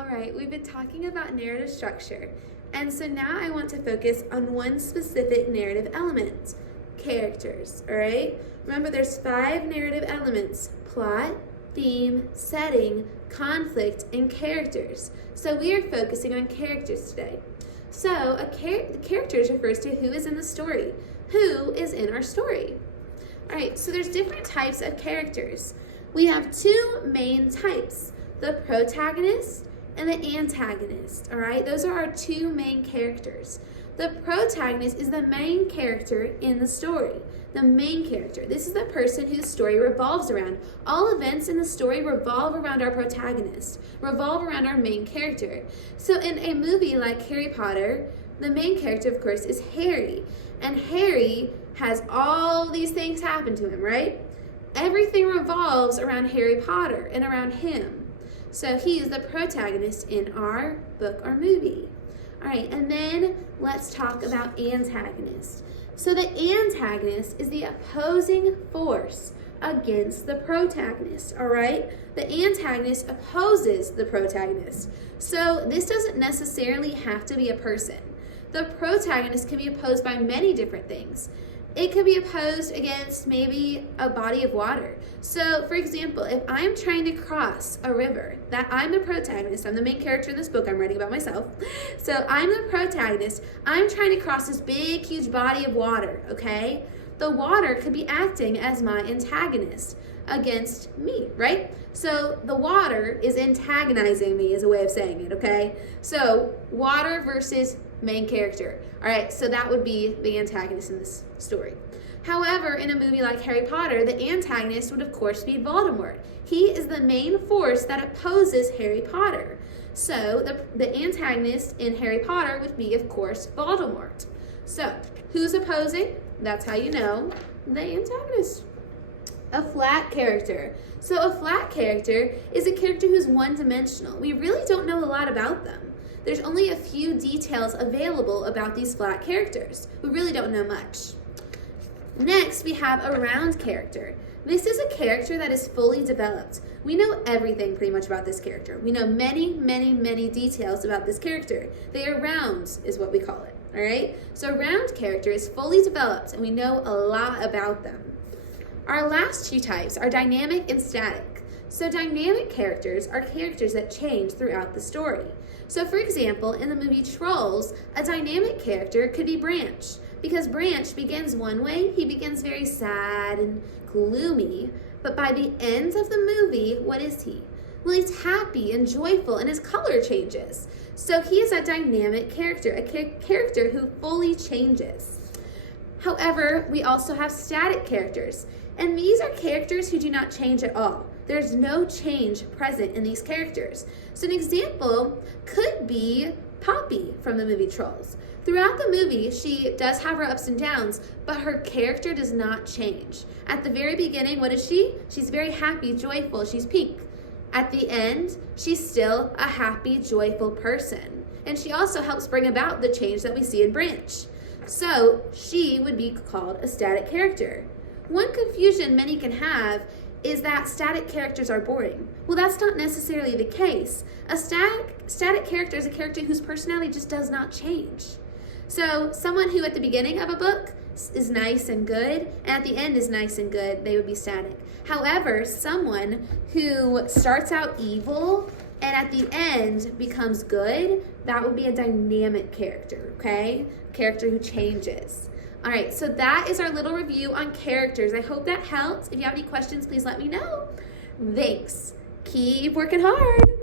All right, we've been talking about narrative structure, and so now I want to focus on one specific narrative element, characters, all right? Remember, there's 5 narrative elements: plot, theme, setting, conflict, and characters. So we are focusing on characters today. So the characters refers to who is in the story, who is in our story. All right, so there's different types of characters. We have 2 main types, the protagonist and the antagonist, all right? Those are our 2 main characters. The protagonist is the main character in the story. The main character. This is the person whose story revolves around. All events in the story revolve around our protagonist, revolve around our main character. So in a movie like Harry Potter, the main character, of course, is Harry. And Harry has all these things happen to him, right? Everything revolves around Harry Potter and around him. So he is the protagonist in our book or movie. All right, and then let's talk about antagonist. So the antagonist is the opposing force against the protagonist, all right? The antagonist opposes the protagonist. So this doesn't necessarily have to be a person. The protagonist can be opposed by many different things. It could be opposed against maybe a body of water. So, for example, if I'm trying to cross a river, that I'm the protagonist, I'm the main character in this book I'm writing about myself. So I'm the protagonist. I'm trying to cross this big, huge body of water, okay? The water could be acting as my antagonist against me, right? So the water is antagonizing me is a way of saying it, okay? So water versus main character. All right, so that would be the antagonist in this story. However, in a movie like Harry Potter, the antagonist would of course be Voldemort. He is the main force that opposes Harry Potter. So the antagonist in Harry Potter would be, of course, Voldemort. So who's opposing? That's how you know the antagonist. A flat character. So a flat character is a character who's one-dimensional. We really don't know a lot about them. There's only a few details available about these flat characters. We really don't know much. Next, we have a round character. This is a character that is fully developed. We know everything pretty much about this character. We know many, many, many details about this character. They are rounds, is what we call it, all right? So a round character is fully developed, and we know a lot about them. Our last 2 types are dynamic and static. So dynamic characters are characters that change throughout the story. So for example, in the movie Trolls, a dynamic character could be Branch. Because Branch begins one way, he begins very sad and gloomy, but by the end of the movie, what is he? Well, he's happy and joyful, and his color changes. So he is a dynamic character, a character who fully changes. However, we also have static characters, and these are characters who do not change at all. There's no change present in these characters. So an example could be Poppy from the movie Trolls. Throughout the movie, she does have her ups and downs, but her character does not change. At the very beginning, what is she? She's very happy, joyful, she's pink. At the end, she's still a happy, joyful person. And she also helps bring about the change that we see in Branch. So she would be called a static character. One confusion many can have is that static characters are boring. Well, that's not necessarily the case. A static character is a character whose personality just does not change. So someone who at the beginning of a book is nice and good, and at the end is nice and good, they would be static. However, someone who starts out evil and at the end becomes good, that would be a dynamic character, okay? Character who changes. All right, so that is our little review on characters. I hope that helped. If you have any questions, please let me know. Thanks. Keep working hard.